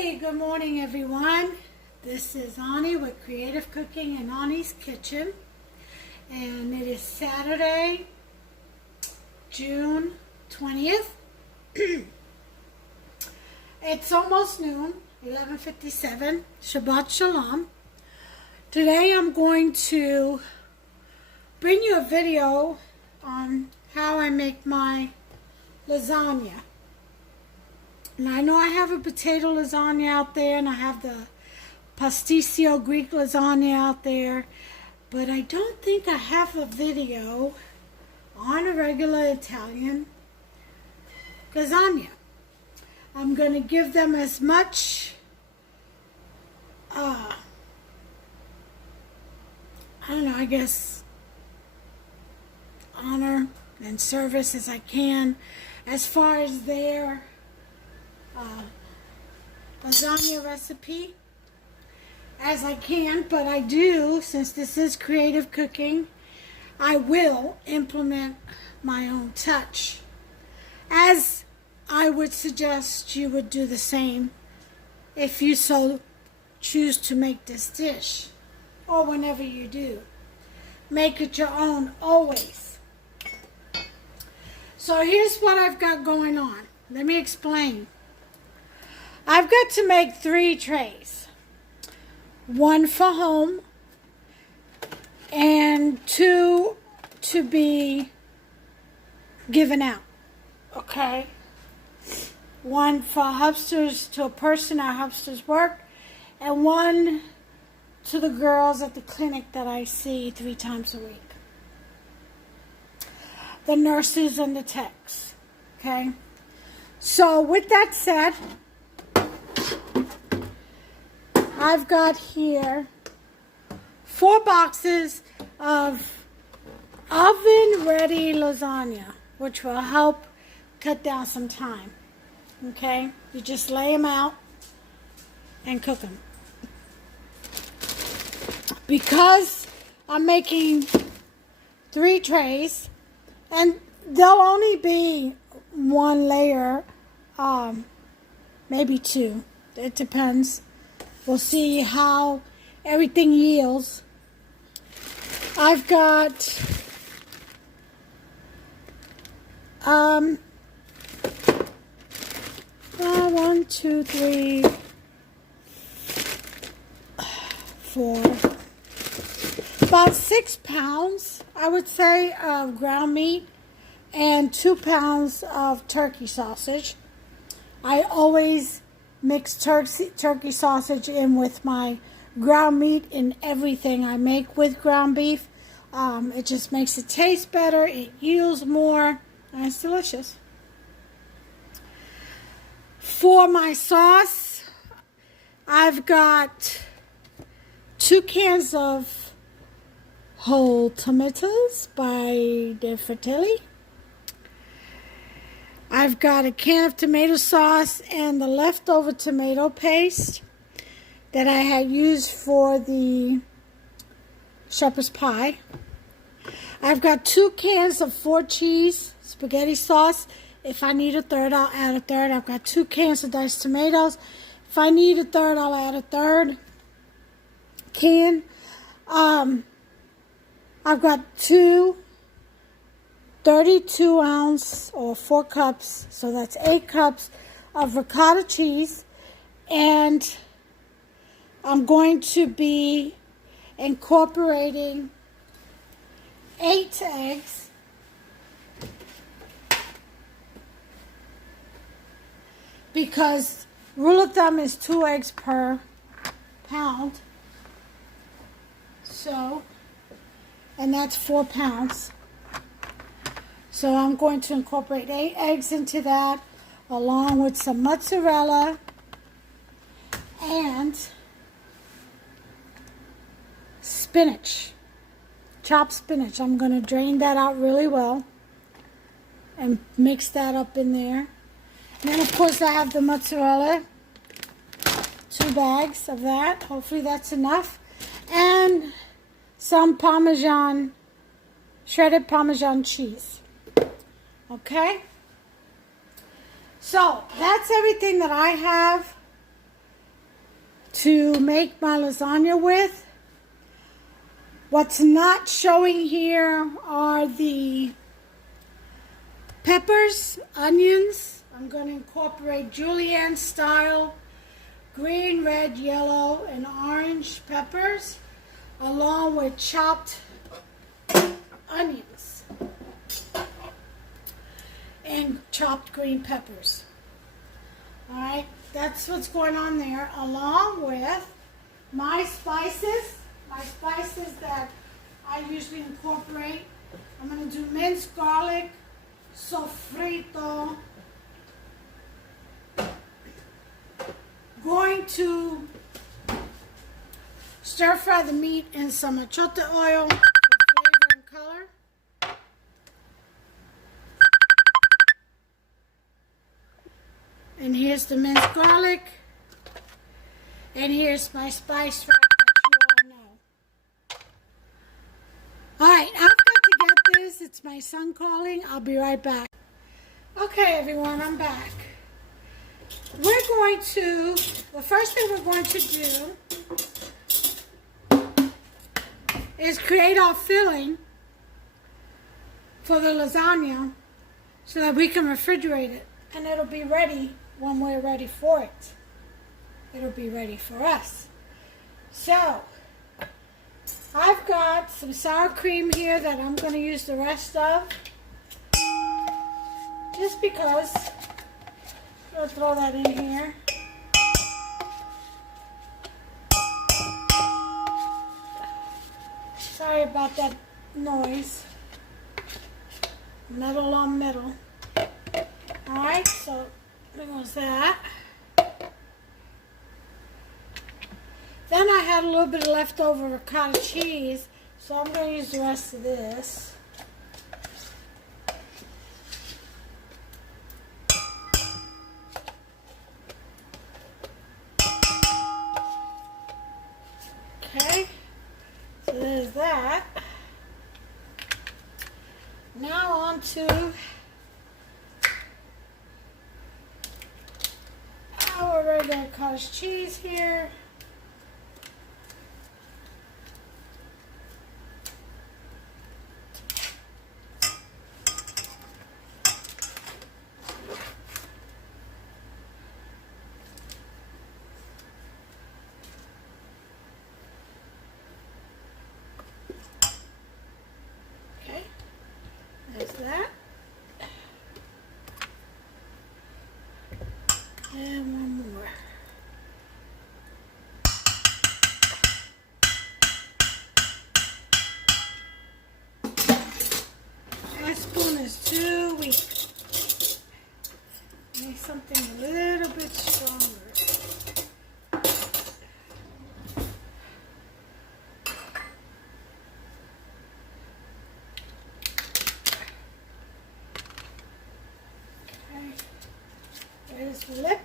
Hey, good morning everyone. This is Ani with Creative Cooking in Ani's Kitchen. And it is Saturday, June 20th. It's almost noon, 11:57. Shabbat Shalom. Today I'm going to bring you a video on how I make my lasagna. And I know I have a potato lasagna out there, and I have the pasticcio Greek lasagna out there, but I don't think I have a video on a regular Italian lasagna. I'm going to give them as much, I don't know, I guess, honor and service as I can as far as their lasagna recipe as I can, but I do, since this is creative cooking, I will implement my own touch, as I would suggest you would do the same if you so choose to make this dish, or whenever you do. Make it your own always. So here's what I've got going on. Let me explain. I've got to make 3 trays. 1 for home and 2 to be given out. Okay? 1 for hubsters, to a person at hubsters work, and 1 to the girls at the clinic that I see 3 times a week. The nurses and the techs. Okay? So with that said, I've got here 4 boxes of oven-ready lasagna, which will help cut down some time. Okay? You just lay them out and cook them. Because I'm making 3 trays, and they'll only be 1 layer, maybe 2. It depends. We'll see how everything yields. I've got 1, 2, 3, 4, about 6 pounds, I would say, of ground meat and 2 pounds of turkey sausage. I always mix turkey sausage in with my ground meat in everything I make with ground beef. It just makes it taste better, it yields more, and it's delicious. For my sauce, I've got 2 cans of whole tomatoes by De Fratelli. I've got a can of tomato sauce and the leftover tomato paste that I had used for the shepherd's pie. I've got 2 cans of 4 cheese spaghetti sauce. If I need a third, I'll add a third. I've got 2 cans of diced tomatoes. If I need a third, I'll add a third can. I've got 2 32-ounce or 4 cups, so that's 8 cups of ricotta cheese, and I'm going to be incorporating 8 eggs, because rule of thumb is 2 eggs per pound, so, and that's 4 pounds. So I'm going to incorporate 8 eggs into that, along with some mozzarella and spinach, chopped spinach. I'm going to drain that out really well and mix that up in there. And then, of course, I have the mozzarella, 2 bags of that. Hopefully that's enough. And some Parmesan, shredded Parmesan cheese. Okay? So, that's everything that I have to make my lasagna with. What's not showing here are the peppers, onions. I'm going to incorporate julienne style green, red, yellow, and orange peppers along with chopped onions and chopped green peppers. Alright, that's what's going on there, along with my spices that I usually incorporate. I'm going to do minced garlic, sofrito, going to stir fry the meat in some achote oil for flavor and color. And here's the minced garlic. And here's my spice rack that you all know. Alright, I've got to get this. It's my son calling. I'll be right back. Okay, everyone, I'm back. We're going to, the first thing we're going to do is create our filling for the lasagna so that we can refrigerate it. And it'll be ready when we're ready for it. It'll be ready for us. So, I've got some sour cream here that I'm going to use the rest of. Just because. I'm going to throw that in here. Sorry about that noise. Metal on metal. Alright, so there goes that. Then I had a little bit of leftover ricotta cheese, so I'm going to use the rest of this. Okay, so there's that. Now on to our regular cottage cheese here. There's that. And one more. My spoon is too weak. I need something a little bit stronger. There's the lip.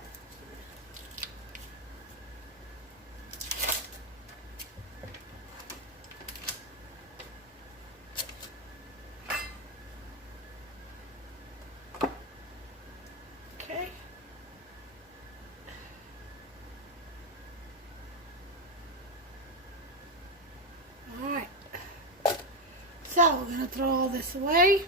Okay. All right. So we're going to throw all this away.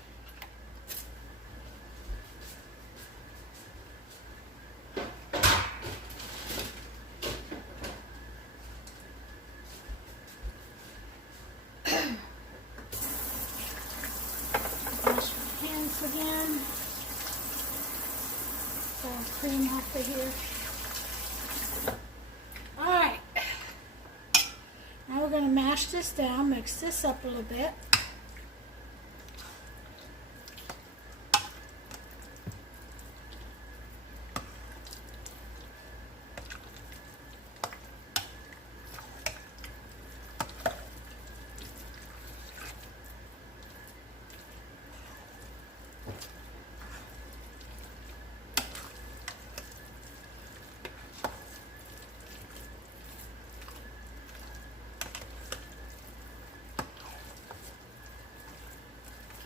Again, so cream off of here. Alright, now we're going to mash this down, mix this up a little bit.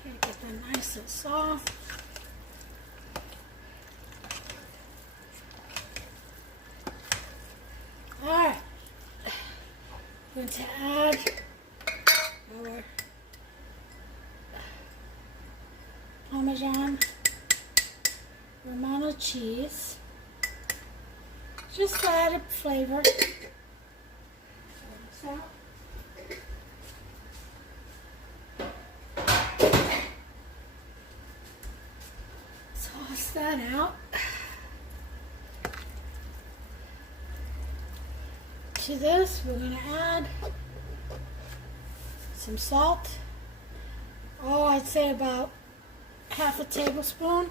Get that nice and soft. Alright. going to add our Parmesan Romano cheese. Just to add a flavor. So, toss that out. To this, we're going to add some salt. Oh, I'd say about half a tablespoon.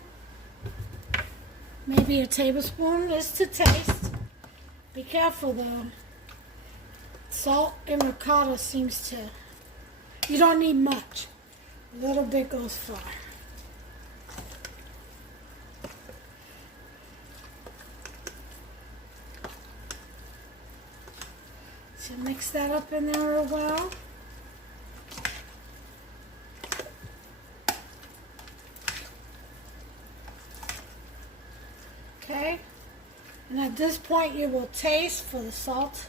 Maybe a tablespoon is to taste. Be careful though. Salt in ricotta seems to, you don't need much. A little bit goes far. So mix that up in there real well. Okay, and at this point you will taste for the salt,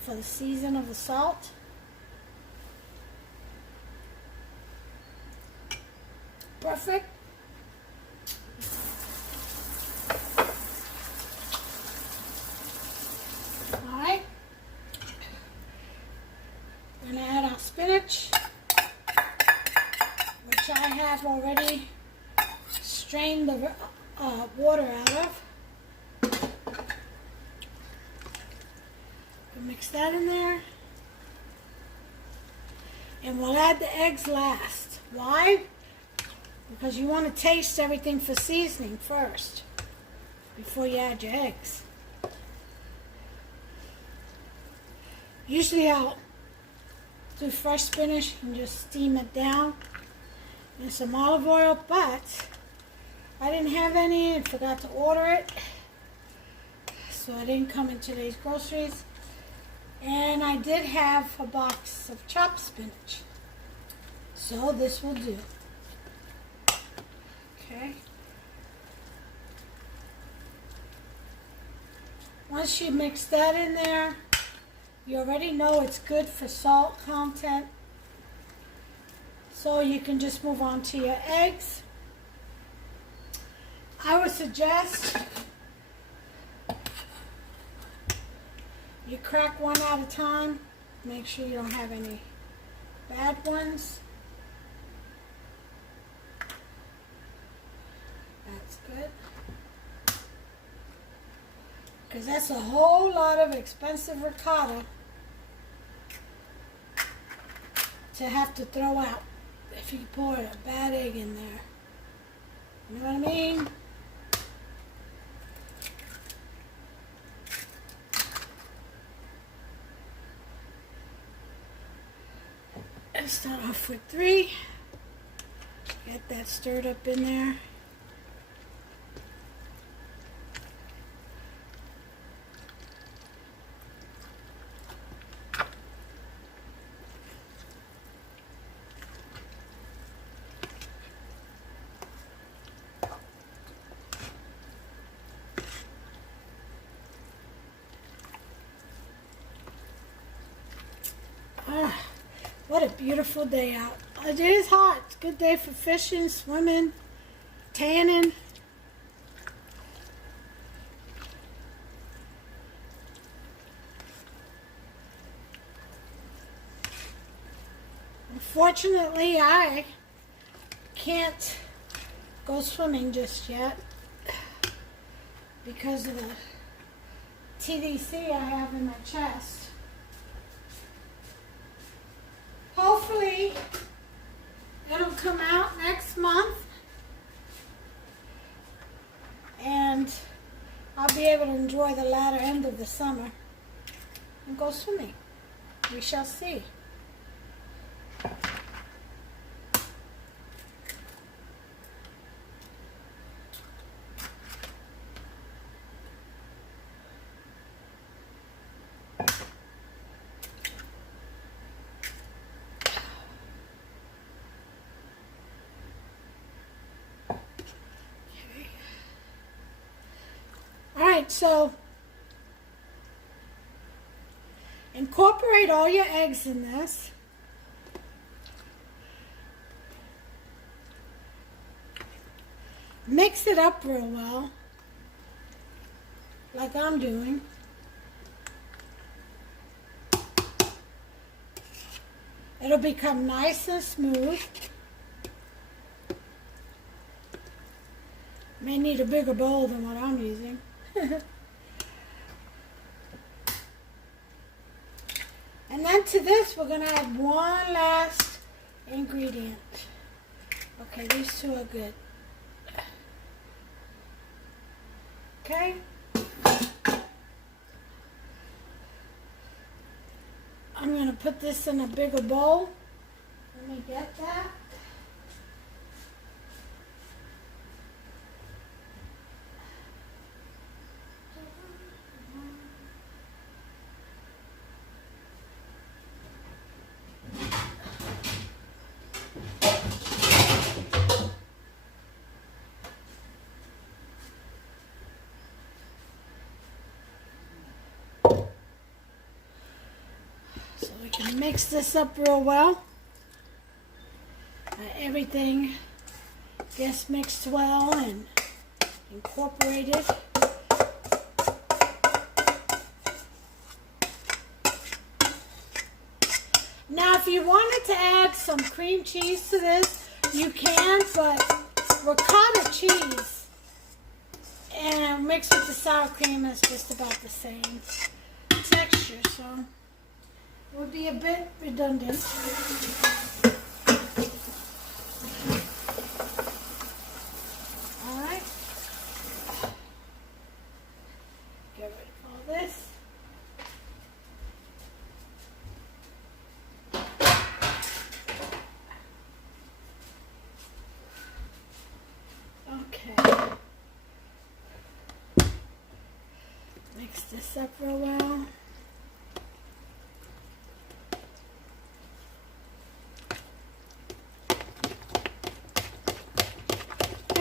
for the season of the salt. Perfect. Alright, we're going to add our spinach, which I have already strained the water out of. We'll mix that in there. And we'll add the eggs last. Why? Because you want to taste everything for seasoning first before you add your eggs. Usually I'll do fresh spinach and just steam it down in some olive oil, but I didn't have any and forgot to order it, so I didn't come in today's groceries. And I did have a box of chopped spinach, so this will do. Okay. Once you mix that in there, you already know it's good for salt content, so you can just move on to your eggs. I would suggest you crack one at a time. Make sure you don't have any bad ones. That's good. Because that's a whole lot of expensive ricotta to have to throw out if you pour a bad egg in there. You know what I mean? Let's start off with 3. Get that stirred up in there. What a beautiful day out. It is hot. It's a good day for fishing, swimming, tanning. Unfortunately, I can't go swimming just yet because of the TDC I have in my chest. Hopefully, it'll come out next month and I'll be able to enjoy the latter end of the summer and go swimming. We shall see. So in incorporate all your eggs in this. Mix it up real well, like I'm doing. It'll become nice and smooth. May need a bigger bowl than what I'm using. And then to this, we're going to add one last ingredient. Okay, these two are good. Okay. I'm going to put this in a bigger bowl. Let me get that. Mix this up real well. Everything gets mixed well and incorporated. Now, if you wanted to add some cream cheese to this, you can, but ricotta cheese and mixed with the sour cream is just about the same texture, so it would be a bit redundant. All right. Get rid of all this. Okay. Mix this up real well.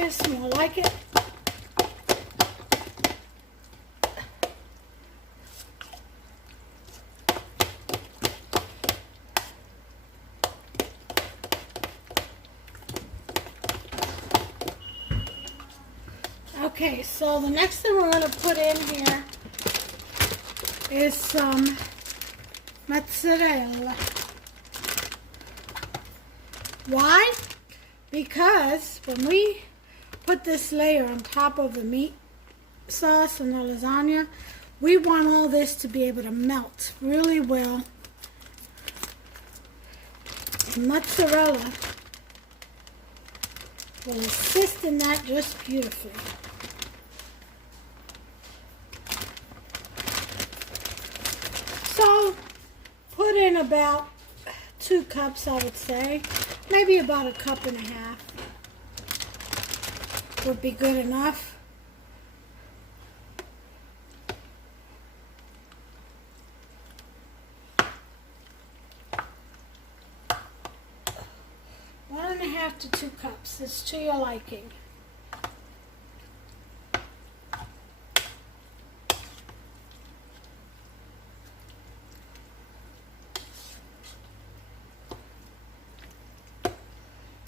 It's more like it. Okay, so the next thing we're going to put in here is some mozzarella. Why? Because when we put this layer on top of the meat sauce and the lasagna, we want all this to be able to melt really well. And mozzarella will assist in that just beautifully. So put in about 2 cups, I would say. Maybe about 1.5 cups would be good enough. One and a half to 2 cups. It's to your liking.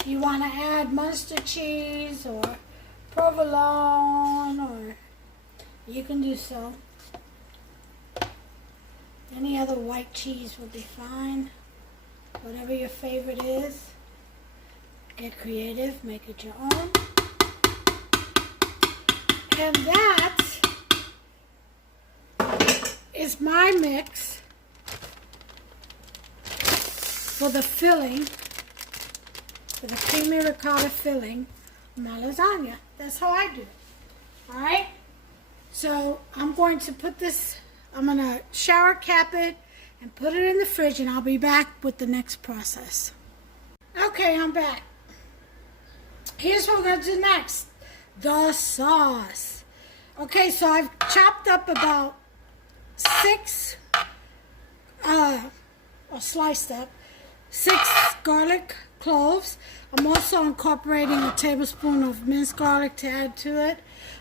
You want to add Munster cheese or provolone, or you can do so. Any other white cheese will be fine. Whatever your favorite is. Get creative, make it your own. And that is my mix for the filling, for the creamy ricotta filling of my lasagna. That's how I do it. Alright? So I'm going to put this, I'm going to shower cap it and put it in the fridge, and I'll be back with the next process. Okay, I'm back. Here's what we're going to do next. The sauce. Okay, so I've chopped up about 6, or sliced up, 6 garlic cloves. I'm also incorporating a tablespoon of minced garlic to add to it.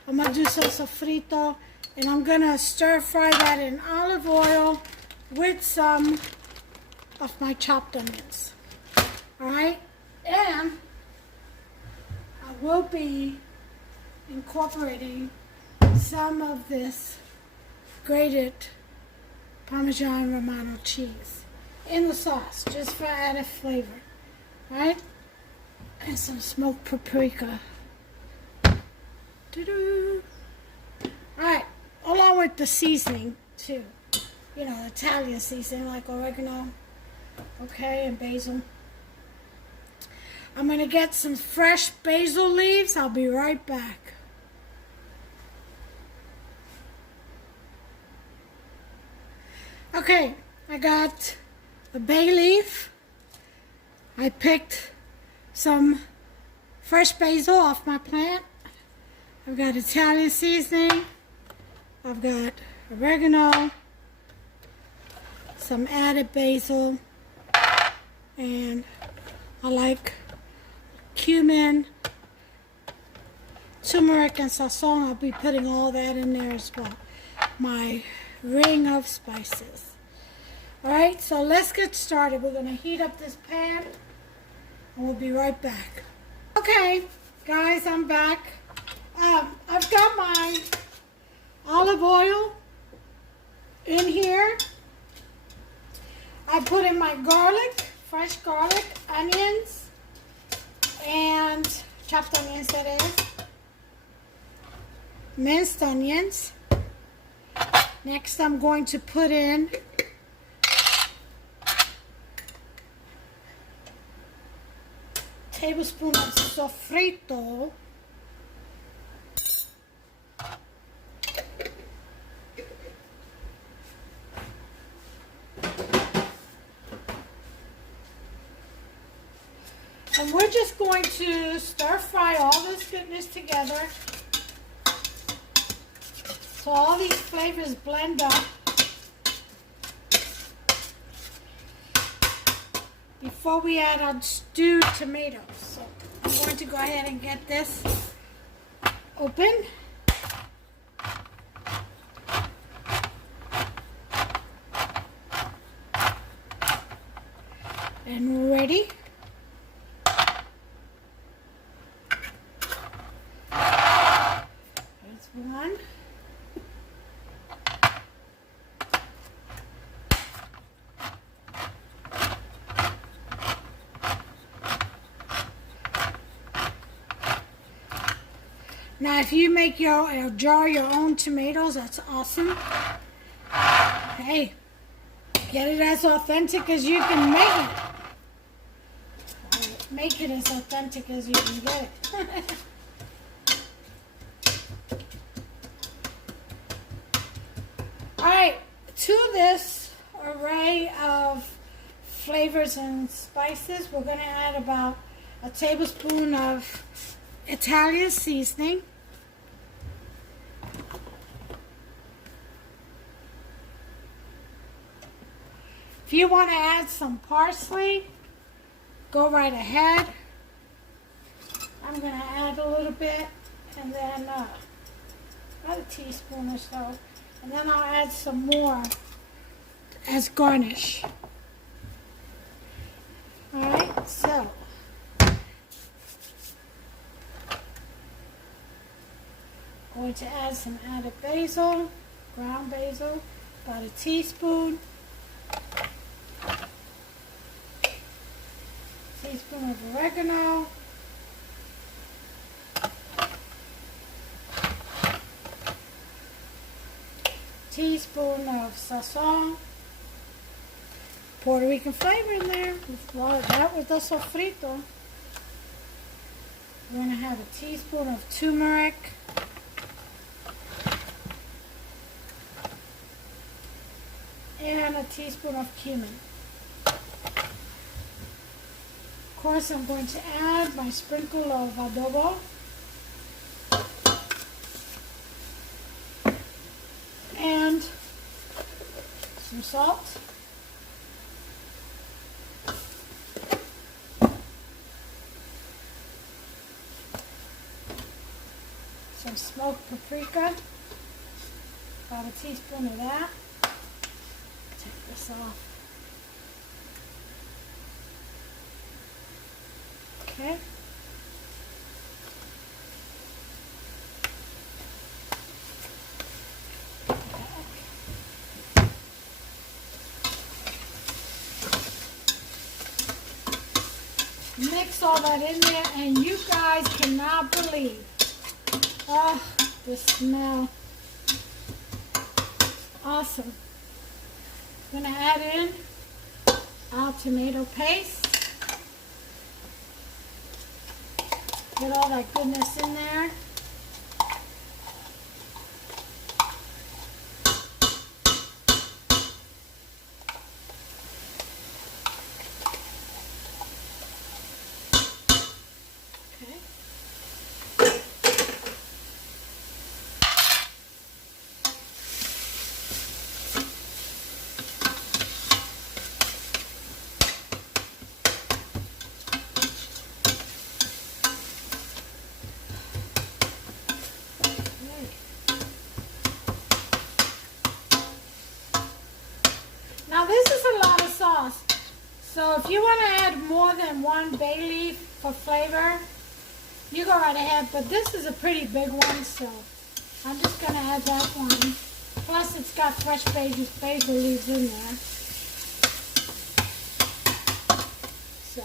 I'm going to do some sofrito, and I'm going to stir fry that in olive oil with some of my chopped onions. Alright? And I will be incorporating some of this grated Parmesan Romano cheese in the sauce, just for added flavor. Right? And some smoked paprika. Alright, along with the seasoning too. You know, Italian seasoning like oregano, okay, and basil. I'm gonna get some fresh basil leaves. I'll be right back. Okay, I got the bay leaf. I picked some fresh basil off my plant. I've got Italian seasoning. I've got oregano, some added basil, and I like cumin, turmeric, and sazon. I'll be putting all that in there as well. My ring of spices. Alright, so let's get started. We're going to heat up this pan and we'll be right back. Okay, guys, I'm back. I've got my olive oil in here. I put in my garlic, fresh garlic, onions, and chopped onions, that is. Minced onions. Next, I'm going to put in a tablespoon of sofrito. And we're just going to stir fry all this goodness together so all these flavors blend up before we add our stewed tomatoes. So I'm going to go ahead and get this open. And ready. There's one. Now, if you make jar your own tomatoes, that's awesome. Hey, get it as authentic as you can make it. Make it as authentic as you can get it. Alright, to this array of flavors and spices, we're going to add about a tablespoon of Italian seasoning. If you want to add some parsley, go right ahead. I'm going to add a little bit, and then about a teaspoon or so, and then I'll add some more as garnish. Alright, so going to add some added basil, ground basil, about a teaspoon. Teaspoon of oregano. Teaspoon of sazon. Puerto Rican flavor in there. That with the sofrito. We're going to have a teaspoon of turmeric. And a teaspoon of cumin. Of course, I'm going to add my sprinkle of adobo. And some salt. Some smoked paprika. About a teaspoon of that. Take this off. Okay. Mix all that in there, and you guys cannot believe, oh, the smell. Awesome. I'm going to add in our tomato paste. Get all that goodness in there. Now this is a lot of sauce, so if you want to add more than one bay leaf for flavor, you go right ahead, but this is a pretty big one, so I'm just going to add that one. Plus it's got fresh basil leaves in there. So,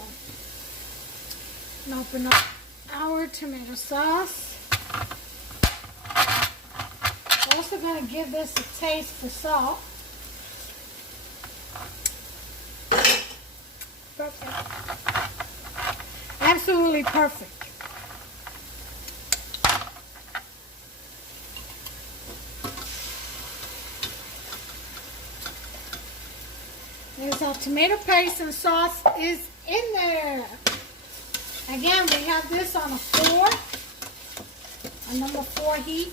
open up our tomato sauce. Also going to give this a taste for salt. Perfect. Absolutely perfect. There's our tomato paste and sauce is in there. Again, we have this on a number 4 heat.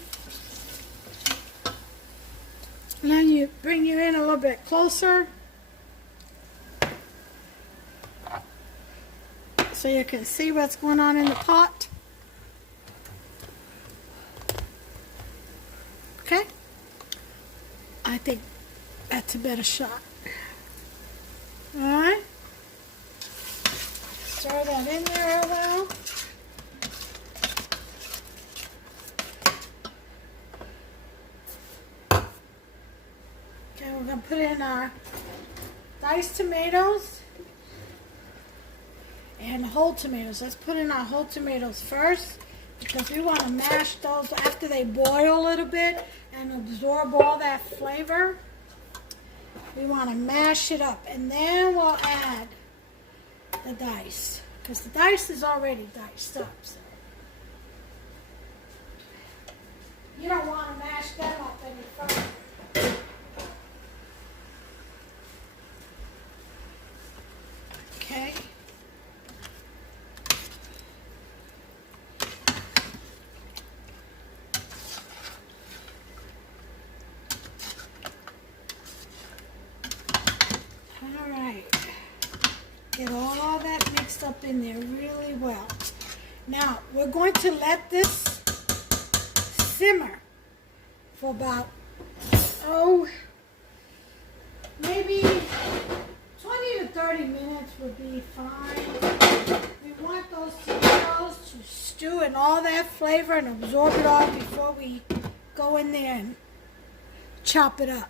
And then you bring you in a little bit closer so you can see what's going on in the pot. Okay? I think that's a better shot. Alright? Stir that in there a while. Okay, we're going to put in our diced tomatoes and whole tomatoes. Let's put in our whole tomatoes first because we want to mash those after they boil a little bit and absorb all that flavor. We want to mash it up, and then we'll add the dice because the dice is already diced up. So you don't want to mash them up any further. Okay. Get all that mixed up in there really well. Now, we're going to let this simmer for about, maybe 20 to 30 minutes would be fine. We want those tomatoes to stew in all that flavor and absorb it all before we go in there and chop it up.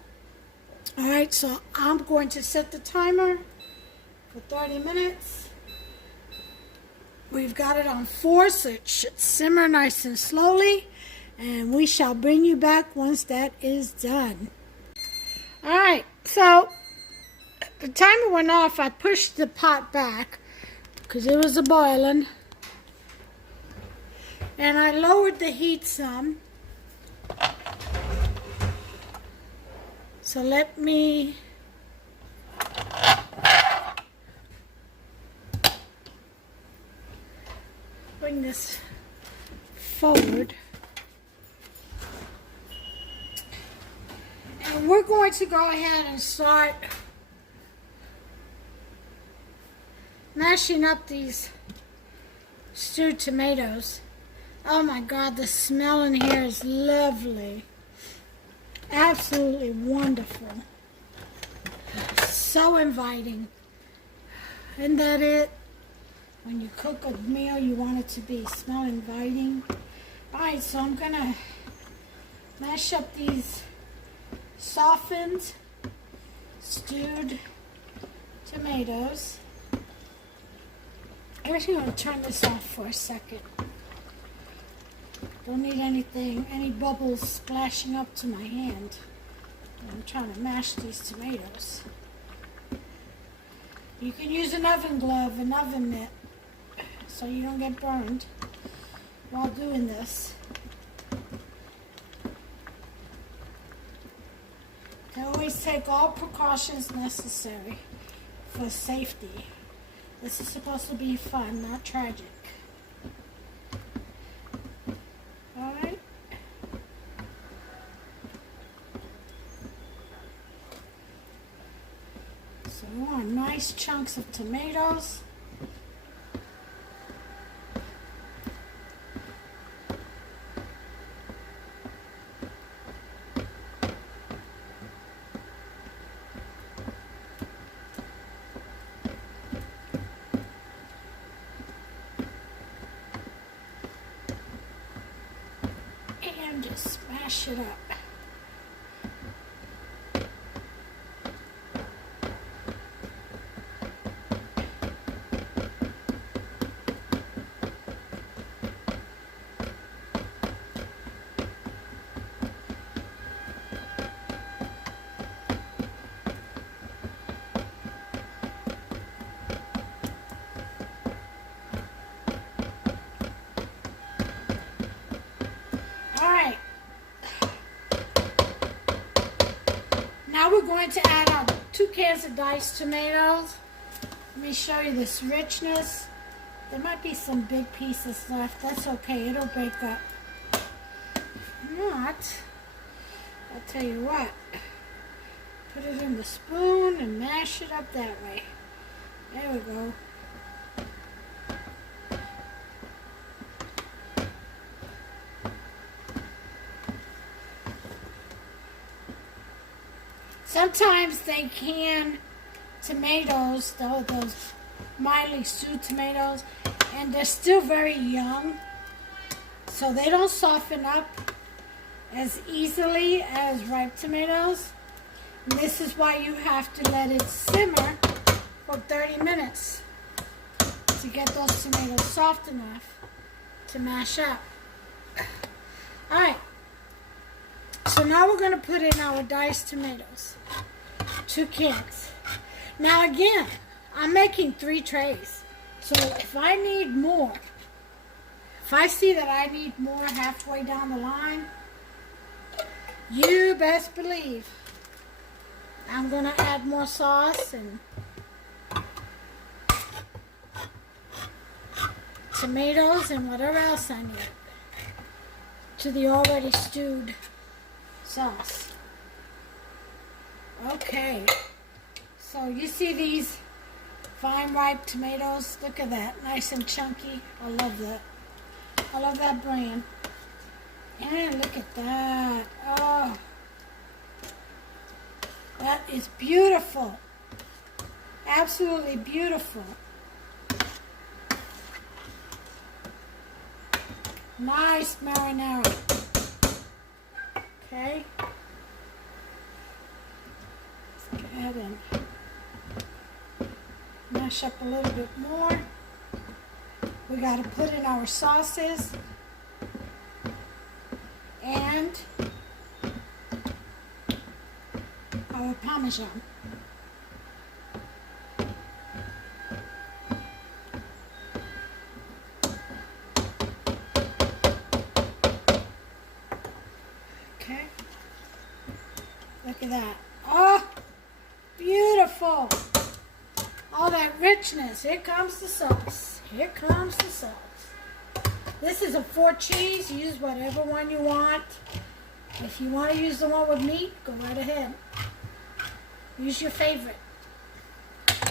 Alright, so I'm going to set the timer for 30 minutes. We've got it on 4, so it should simmer nice and slowly, and we shall bring you back once that is done. Alright, so the timer went off. I pushed the pot back because it was boiling, and I lowered the heat some. So let me bring this forward. And we're going to go ahead and start mashing up these stewed tomatoes. Oh my God, the smell in here is lovely. Absolutely wonderful. so inviting. Isn't that it? When you cook a meal, you want it to smell inviting. Alright, so I'm going to mash up these softened, stewed tomatoes. I'm actually going to turn this off for a second. Don't need any bubbles splashing up to my hand. I'm trying to mash these tomatoes. You can use an oven glove, an oven mitt, so you don't get burned while doing this. I always take all precautions necessary for safety. This is supposed to be fun, not tragic. Alright. So we want nice chunks of tomatoes. And just smash it up. Now we're going to add our 2 cans of diced tomatoes. Let me show you this richness. There might be some big pieces left. That's okay. It'll break up. If not, I'll tell you what. Put it in the spoon and mash it up that way. There we go. Sometimes they can tomatoes, those mildly stewed tomatoes, and they're still very young, so they don't soften up as easily as ripe tomatoes. And this is why you have to let it simmer for 30 minutes to get those tomatoes soft enough to mash up. Alright. So now we're going to put in our diced tomatoes. 2 cans. Now again, I'm making 3 trays. So if I need more, if I see that I need more halfway down the line, you best believe I'm going to add more sauce and tomatoes and whatever else I need to the already stewed sauce. Okay, so you see these fine ripe tomatoes? Look at that, nice and chunky. I love that. I love that brand. And look at that. Oh, that is beautiful. Absolutely beautiful. Nice marinara. Okay. Let's go ahead and mash up a little bit more. We got to put in our sauces and our Parmesan. Okay. Look at that. Oh, beautiful. All that richness. Here comes the sauce. Here comes the sauce. This is a 4 cheese. Use whatever one you want. If you want to use the one with meat, go right ahead. Use your favorite.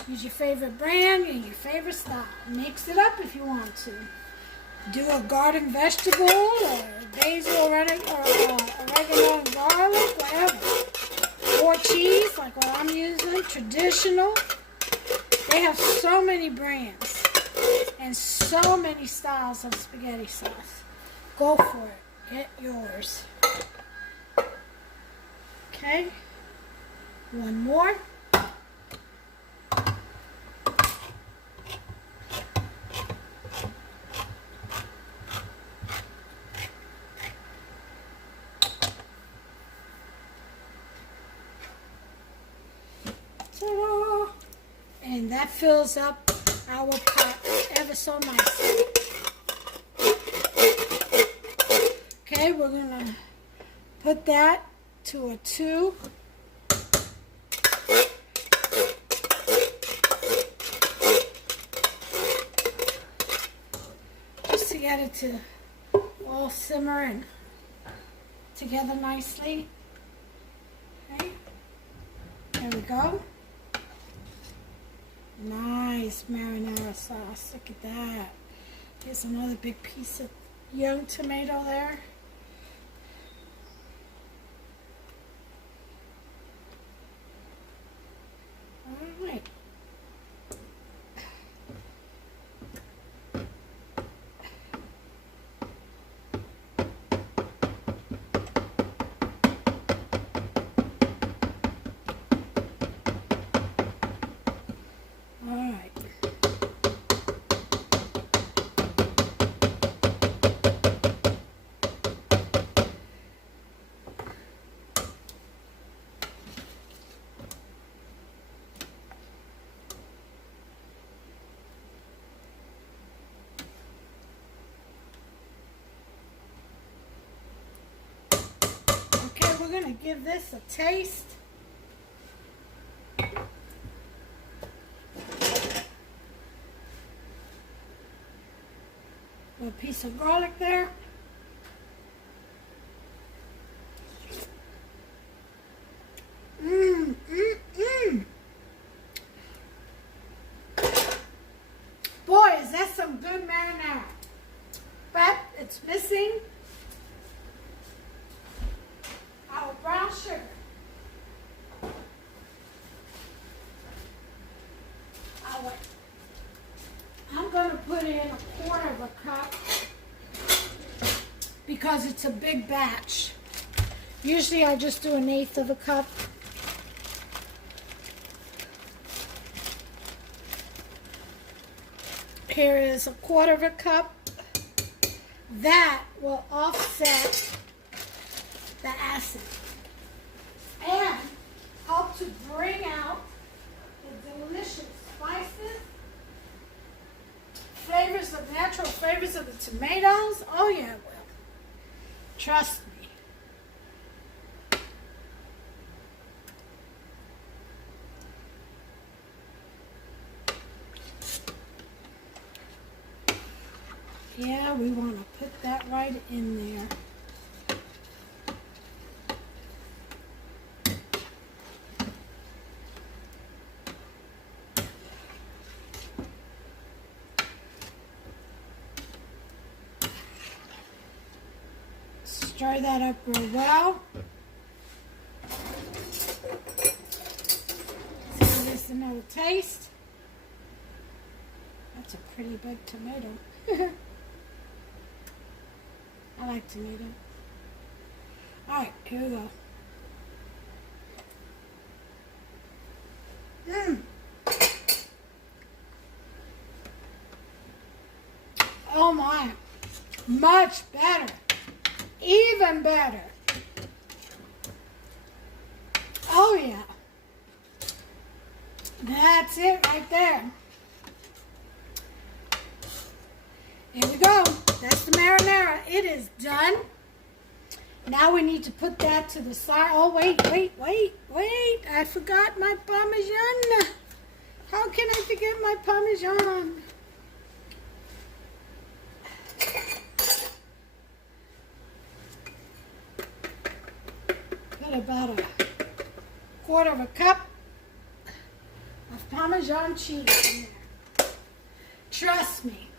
Use your favorite brand and your favorite style. Mix it up if you want to. Do a garden vegetable or basil or oregano and garlic, whatever. or cheese, like what I'm using, traditional. They have so many brands and so many styles of spaghetti sauce. Go for it. Get yours. Okay. One more. Ta-da! And that fills up our pot ever so nicely. Okay, we're going to put that to a 2. Just to get it to all simmer and together nicely. Okay, there we go. Nice marinara sauce. Look at that. Here's another big piece of young tomato there. All right. We're going to give this a taste. A piece of garlic there. Boy, is that some good marinara. But it's missing our brown sugar. I'm going to put in 1/4 of a cup because it's a big batch. Usually I just do 1/8 of a cup. Here is 1/4 of a cup. That will offset the acid and help to bring out the delicious spices, flavors, the natural flavors of the tomatoes. Oh yeah, it will. Trust me. Yeah, we want to put that right in there. Stir that up real well. Let's give this another taste. That's a pretty big tomato. I like tomato. Alright, here we go. Oh my, much better. Even better. Oh yeah. That's it right there. Here we go. That's the marinara. It is done. Now we need to put that to the side. Oh, wait. I forgot my Parmesan. How can I forget my Parmesan? Put about 1/4 of a cup of Parmesan cheese in there. Trust me.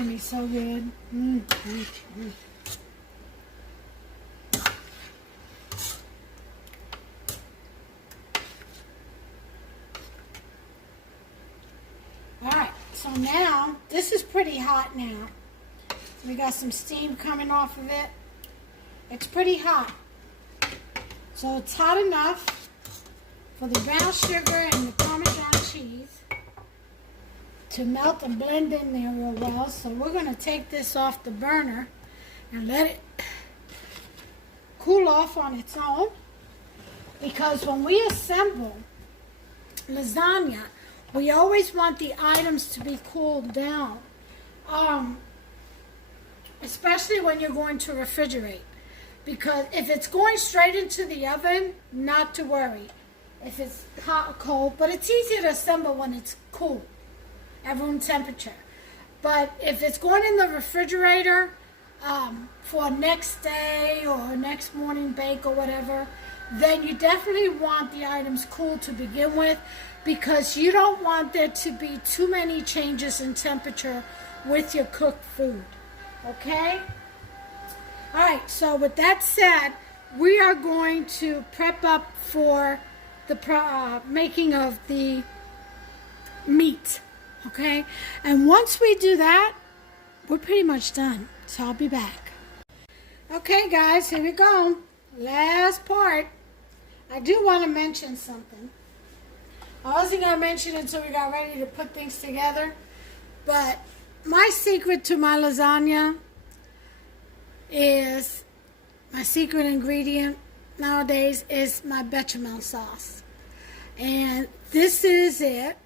gonna be so good. Mm, mm, mm. Alright, so now, this is pretty hot now. We got some steam coming off of it. It's pretty hot. So it's hot enough for the brown sugar and the Parmesan cheese to melt and blend in there real well. So we're going to take this off the burner and let it cool off on its own. Because when we assemble lasagna, we always want the items to be cooled down. Especially when you're going to refrigerate. Because if it's going straight into the oven, not to worry. If it's hot or cold, but it's easier to assemble when it's cool at room temperature. But if it's going in the refrigerator for next day or next morning bake or whatever, then you definitely want the items cool to begin with, because you don't want there to be too many changes in temperature with your cooked food. Okay? Alright, so with that said, we are going to prep up for the making of the meat. Okay? And once we do that, we're pretty much done. So I'll be back. Okay, guys, here we go. Last part. I do want to mention something. I wasn't going to mention it until we got ready to put things together. But my secret to my lasagna is, my secret ingredient nowadays is my bechamel sauce. And this is it.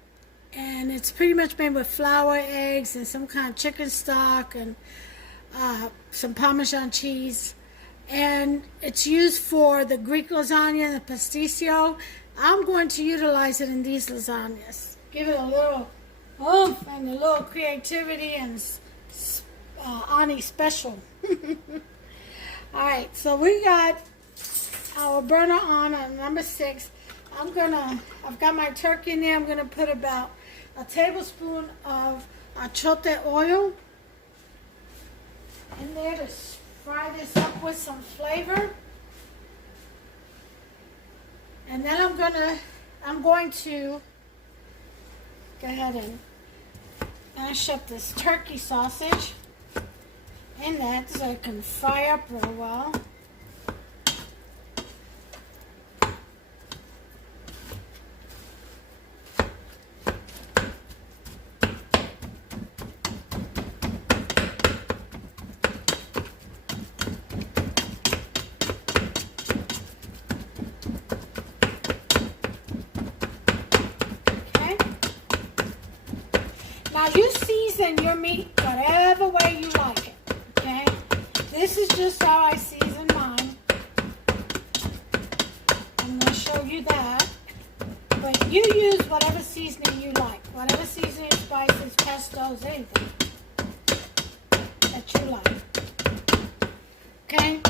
And it's pretty much made with flour, eggs, and some kind of chicken stock, and some Parmesan cheese. And it's used for the Greek lasagna and the pasticcio. I'm going to utilize it in these lasagnas. Give it a little oomph and a little creativity and Ani special. Alright, so we got our burner on number 6. I've got my turkey in there. I'm going to put about a tablespoon of achote oil in there to fry this up with some flavor. And then I'm going to go ahead and mash up this turkey sausage in that so it can fry up real well. Now you season your meat whatever way you like it, okay? This is just how I season mine. I'm going to show you that. But you use whatever seasoning you like. Whatever seasoning, spices, pestos, anything that you like. Okay?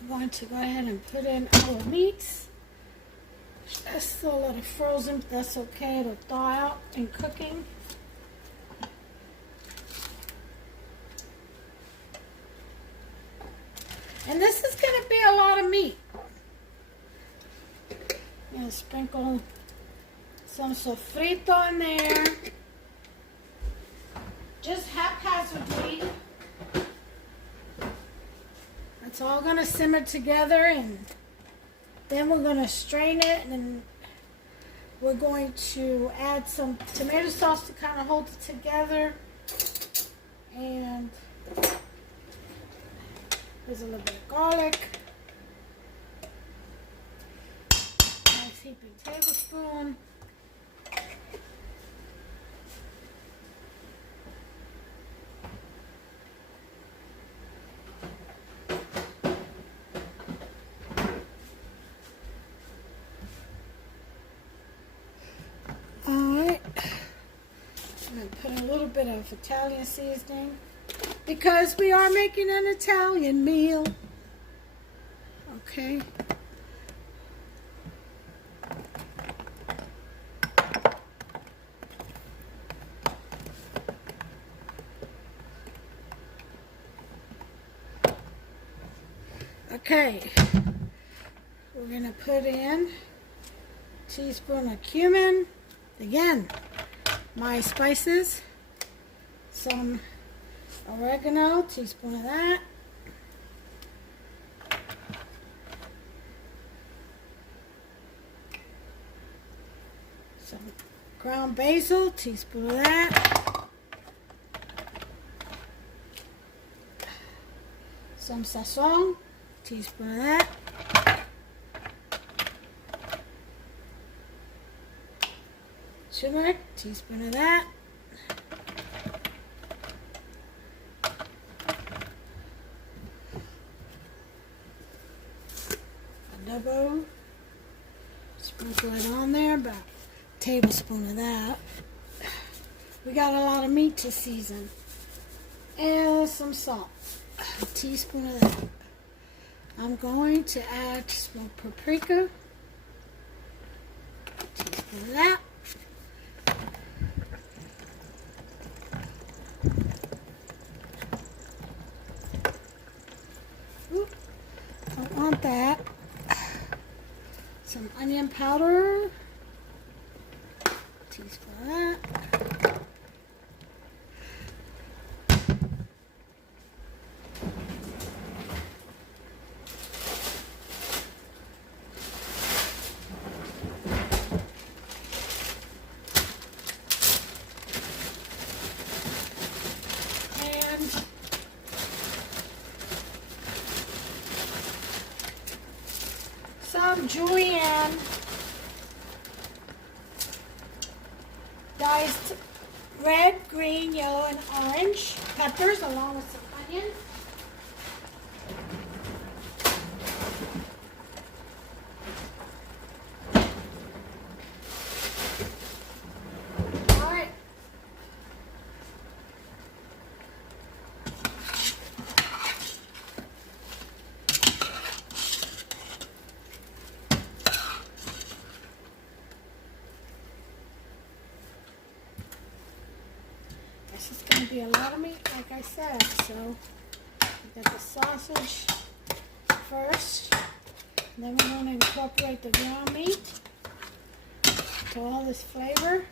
I'm going to go ahead and put in our meats. That's still a little frozen, but that's okay. It'll thaw out in cooking. And this is going to be a lot of meat. I'm going to sprinkle some sofrito in there. Just haphazardly. It's all going to simmer together, and then we're going to strain it, and we're going to add some tomato sauce to kind of hold it together. And there's a little bit of garlic. Nice heaping tablespoon. little bit of Italian seasoning because we are making an Italian meal. Okay. Okay, we're going to put in a teaspoon of cumin, again, my spices, some oregano, teaspoon of that, some ground basil, teaspoon of that, some sazon, teaspoon of that, turmeric, teaspoon of that, adobo, sprinkle it on there, about a tablespoon of that. We got a lot of meat to season, and some salt, a teaspoon of that. I'm going to add smoked paprika, a teaspoon of that. Oop, don't want that. Some onion powder, a teaspoon of that. Some julienne diced red, green, yellow, and orange peppers along with some onions. All right. This is going to be a lot of meat, like I said, so we got the sausage first, and then we're going to incorporate the ground meat to all this flavor.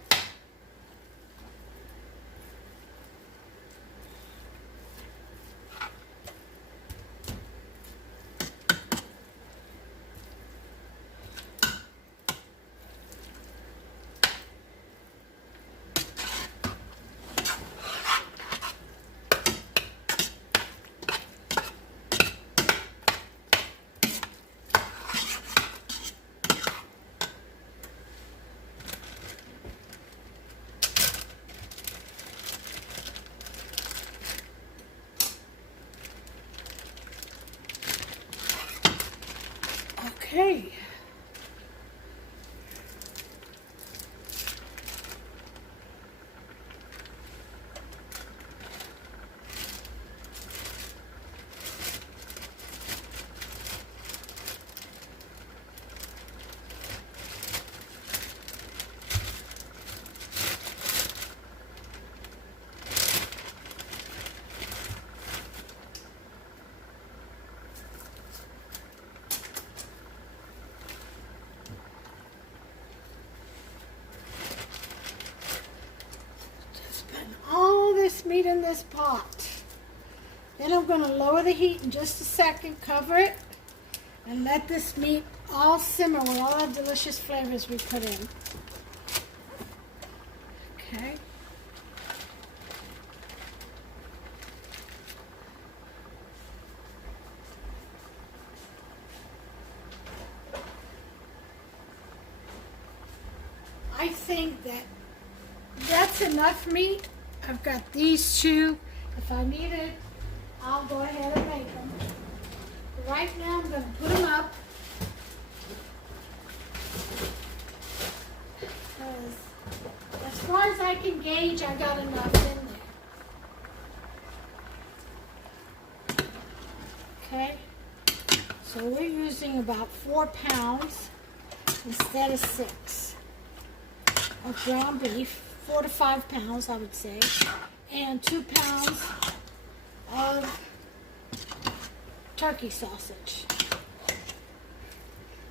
Okay. Meat in this pot. Then I'm going to lower the heat in just a second, cover it, and let this meat all simmer with all the delicious flavors we put in. Okay. I think that's enough meat. I've got these two. If I need it, I'll go ahead and make them. Right now, I'm going to put them up. Because that's far as I can gauge, I got enough in there. Okay, so we're using about 4 pounds instead of 6 of ground beef, 4 to 5 pounds I would say, and 2 pounds of turkey sausage.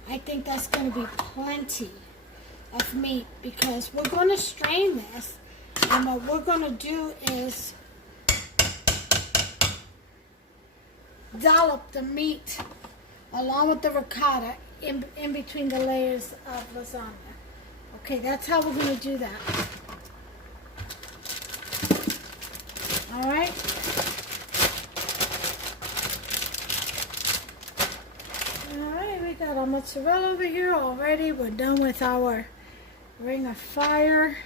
I think that's going to be plenty of meat because we're going to strain this, and what we're going to do is dollop the meat along with the ricotta in between the layers of lasagna. Okay, that's how we're going to do that. All right. Alright, we got our mozzarella over here already. We're done with our ring of fire,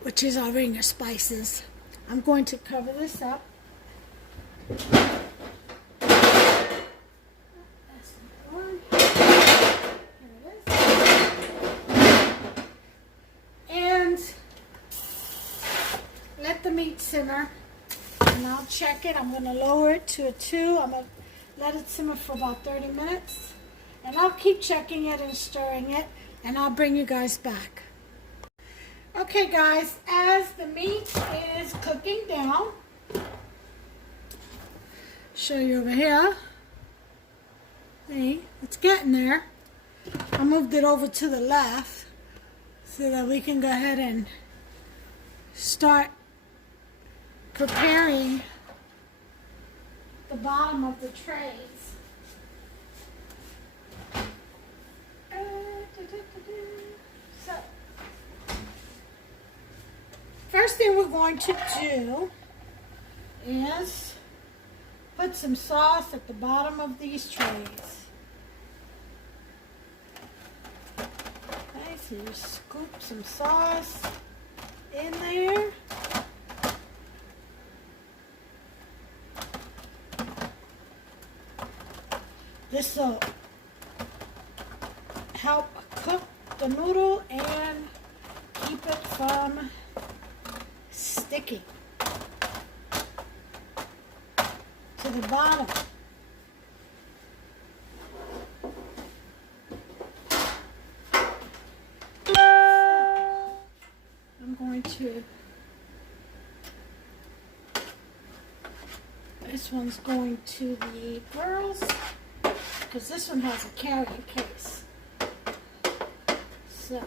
which is our ring of spices. I'm going to cover this up. That's one. Here it is. And let the meat simmer. And I'll check it. I'm going to lower it to a 2. I'm going to let it simmer for about 30 minutes. And I'll keep checking it and stirring it. And I'll bring you guys back. Okay guys, as the meat is cooking down, show you over here. See, it's getting there. I moved it over to the left so that we can go ahead and start preparing the bottom of the trays. So, first thing we're going to do is put some sauce at the bottom of these trays. Okay, so you scoop some sauce in there. This will help cook the noodle and keep it from sticking to the bottom. I'm going to, this one's going to the girls, because this one has a carrying case. So,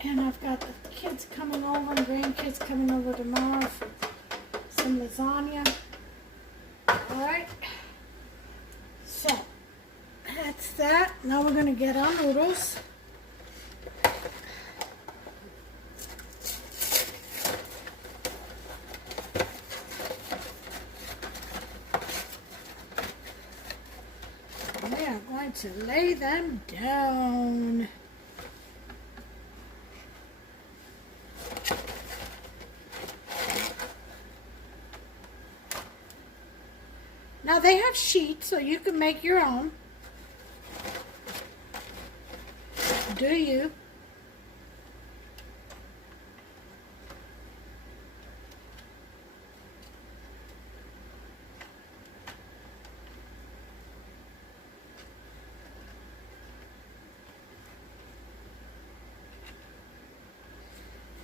and I've got the kids coming over and grandkids coming over tomorrow for some lasagna. Alright, so that's that. Now we're going to get our noodles. We are going to lay them down. Now they have sheets, so you can make your own. Do you?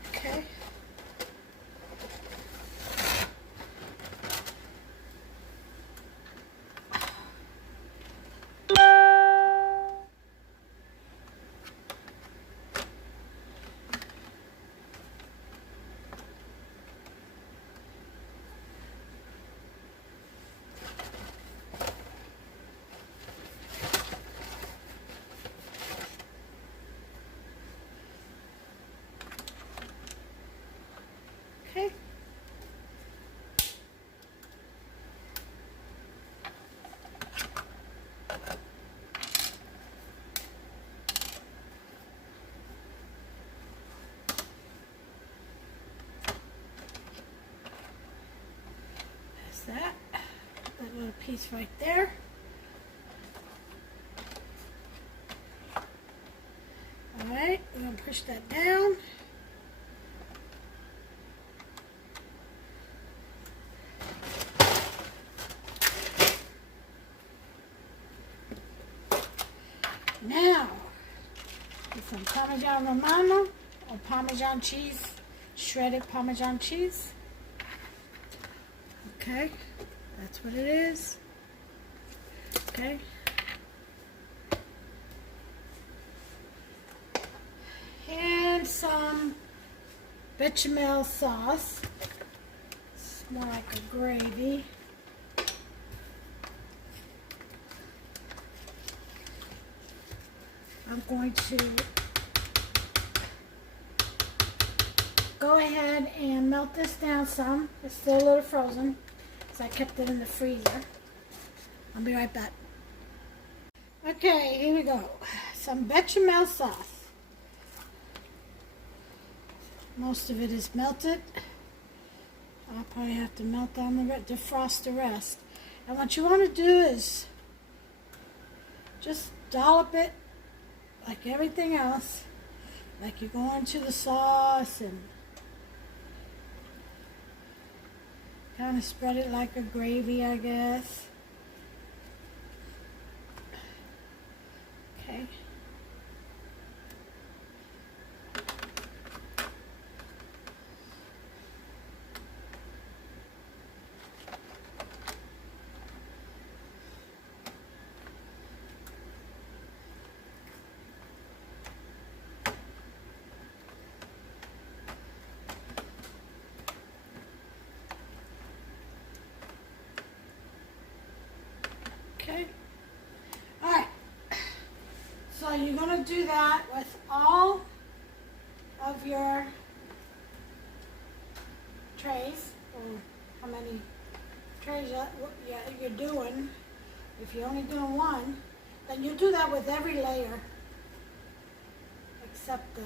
Okay. little piece right there. Alright, we're going to push that down. Now, get some Parmesan Romano or Parmesan cheese, shredded Parmesan cheese. Okay, that's what it is. Okay. And some bechamel sauce. It's more like a gravy. I'm going to go ahead and melt this down some. It's still a little frozen, so I kept it in the freezer. I'll be right back. Okay, here we go. Some bechamel sauce. Most of it is melted. I'll probably have to melt down defrost the rest. And what you want to do is just dollop it like everything else, like you go into the sauce and kind of spread it like a gravy, I guess. Okay. Okay. Alright. So you're going to do that with all of your trays, or how many trays you're doing. If you're only doing one, then you do that with every layer except the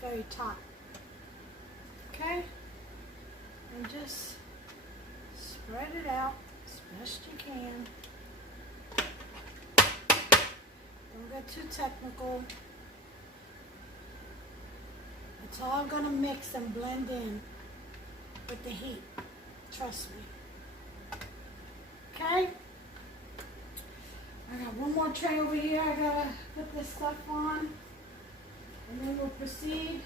very top. Okay? And just spread it out as best you can. Don't get too technical. It's all going to mix and blend in with the heat. Trust me. Okay? I got one more tray over here. I got to put this stuff on. And then we'll proceed.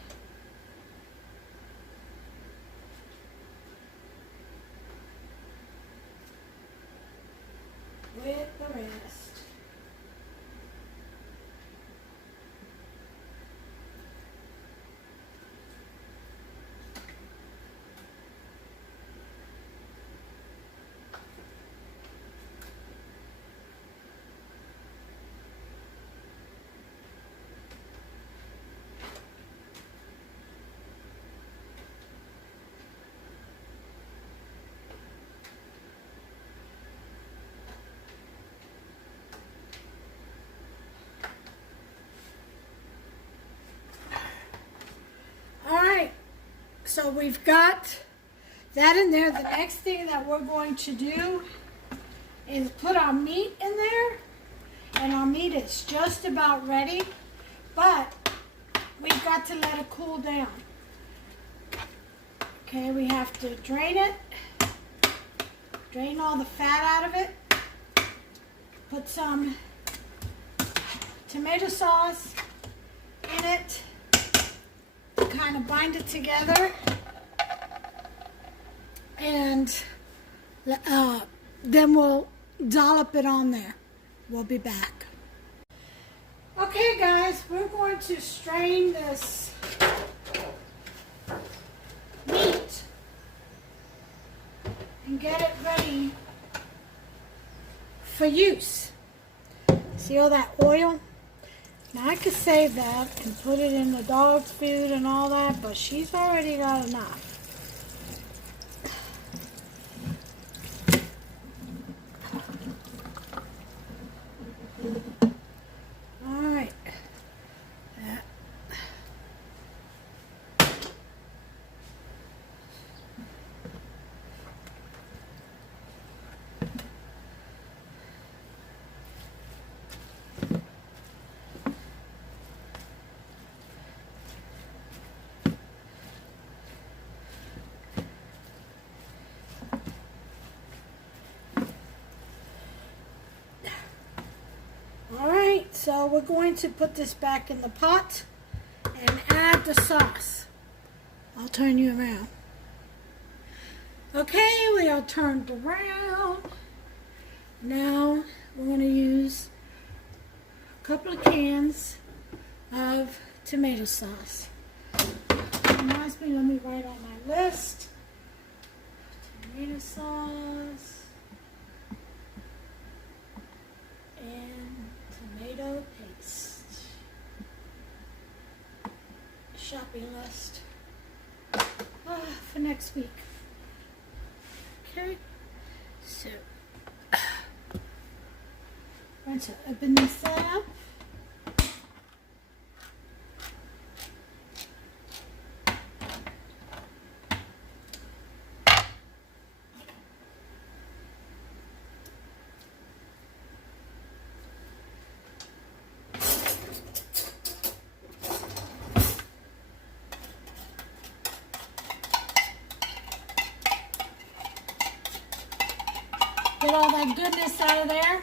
With the rest. So we've got that in there. The next thing that we're going to do is put our meat in there. And our meat is just about ready. But we've got to let it cool down. Okay, we have to drain it. Drain all the fat out of it. Put some tomato sauce in it. Kind of bind it together, and then we'll dollop it on there. We'll be back. Okay guys, we're going to strain this meat and get it ready for use. See all that oil? Now I could save that and put it in the dog's food and all that, but she's already got enough. Alright. So we're going to put this back in the pot and add the sauce. I'll turn you around. Okay, we are turned around. Now we're going to use a couple of cans of tomato sauce. Reminds me, let me write on my list. Tomato sauce and tomato paste. Shopping list for next week. Okay, so I'm going to open this up. Get all that goodness out of there.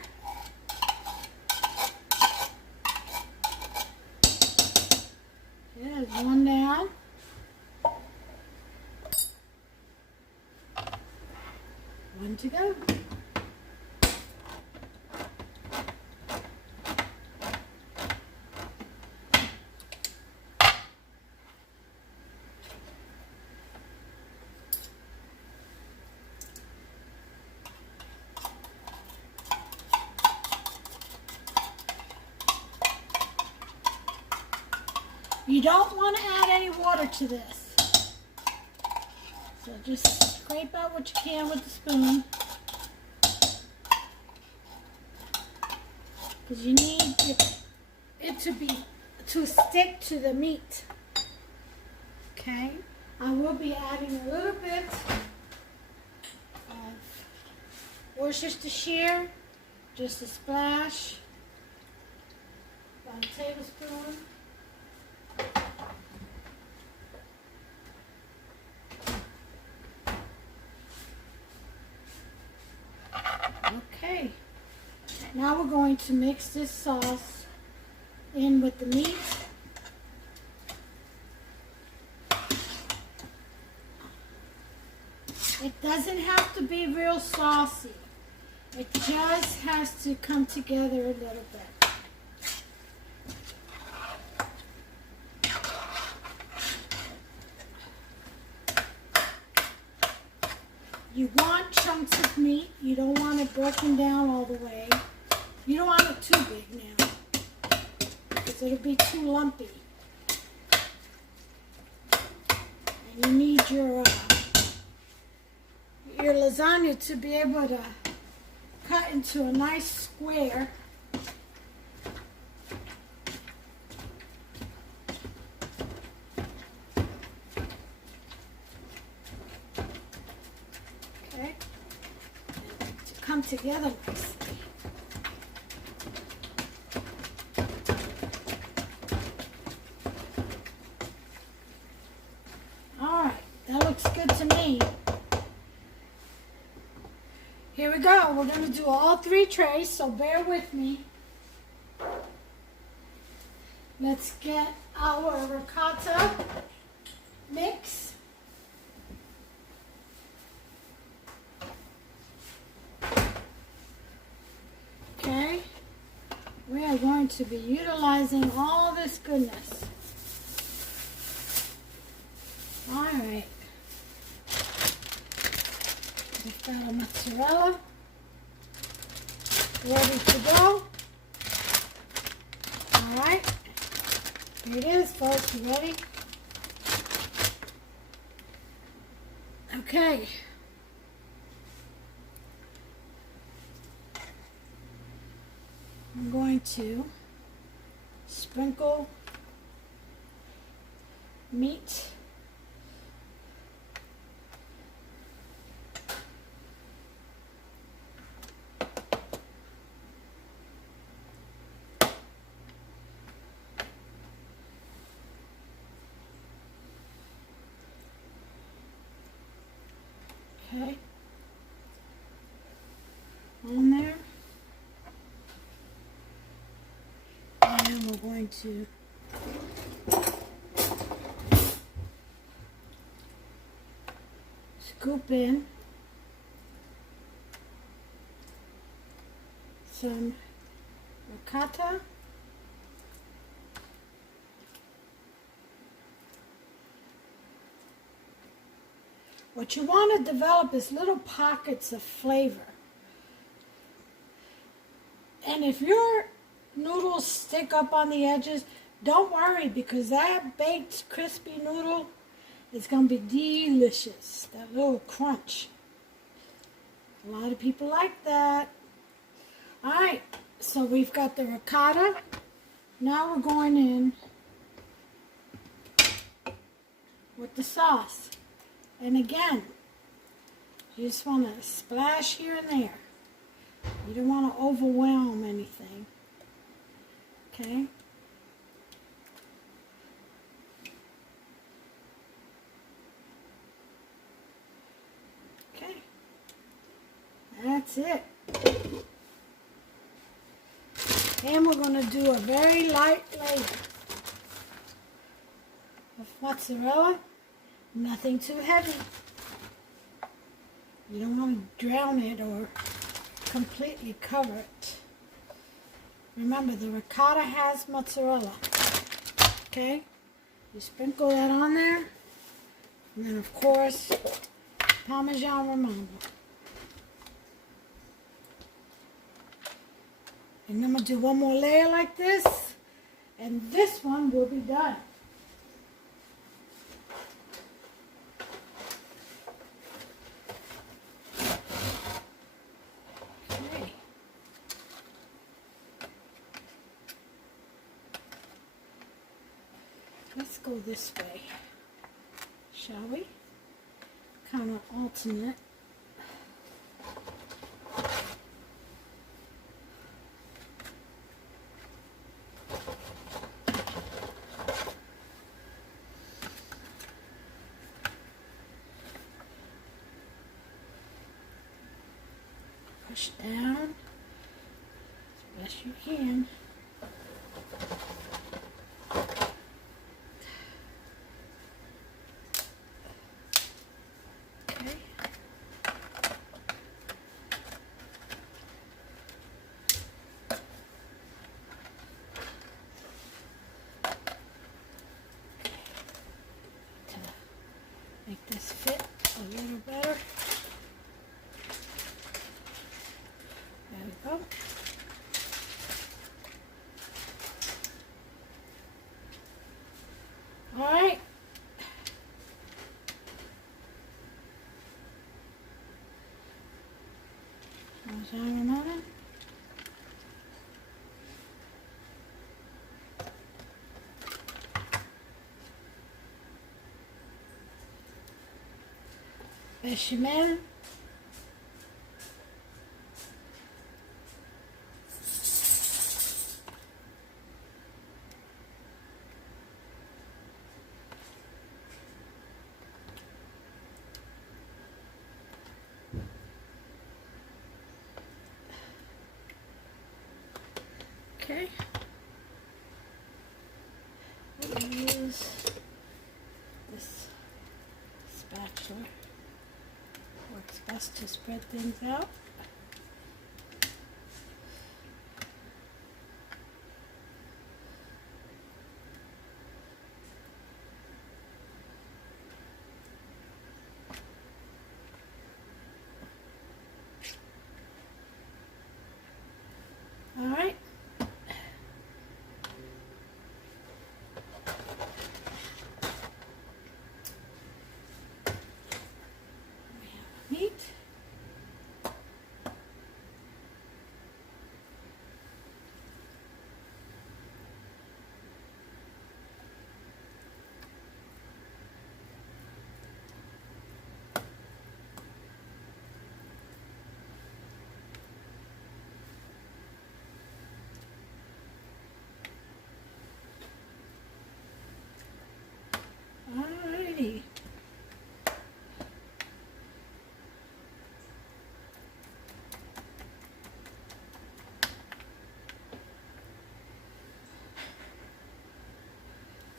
There's one down. One to go. You don't want to add any water to this. So just scrape out what you can with the spoon. Because you need it to stick to the meat. Okay? I will be adding a little bit of Worcestershire, just a splash, about a tablespoon. Okay, now we're going to mix this sauce in with the meat. It doesn't have to be real saucy. It just has to come together a little bit. You want chunks of meat. You don't want it broken down all the way. You don't want it too big now, because it'll be too lumpy. And you need your lasagna to be able to cut into a nice square. Okay, and to come together nicely. All right, that looks good to me. Here we go. We're going to do all 3 trays, so bear with me. Let's get our ricotta mix. Okay. We are going to be utilizing all this goodness. All right. We've got a mozzarella ready to go. All right, here it is, folks. You ready? Okay. I'm going to sprinkle meat. Okay, on there. then we're going to scoop in some ricotta. What you want to develop is little pockets of flavor. And if your noodles stick up on the edges, don't worry, because that baked crispy noodle is going to be delicious. That little crunch. A lot of people like that. Alright, so we've got the ricotta. Now we're going in with the sauce. And again, you just want to splash here and there. You don't want to overwhelm anything. Okay? Okay. That's it. And we're going to do a very light layer of mozzarella. Nothing too heavy. You don't want to drown it or completely cover it. Remember, the ricotta has mozzarella. Okay? You sprinkle that on there. And then, of course, Parmesan Romano. And I'm going to do one more layer like this. And this one will be done. Okay. Let's go this way, shall we? Kind of alternate. Push down as best you can. Okay. To make this fit a little better. There we go. All right. Parmesan Romano. Bechemel. Okay. We'll use this spatula. Works best to spread things out. All right. Meat.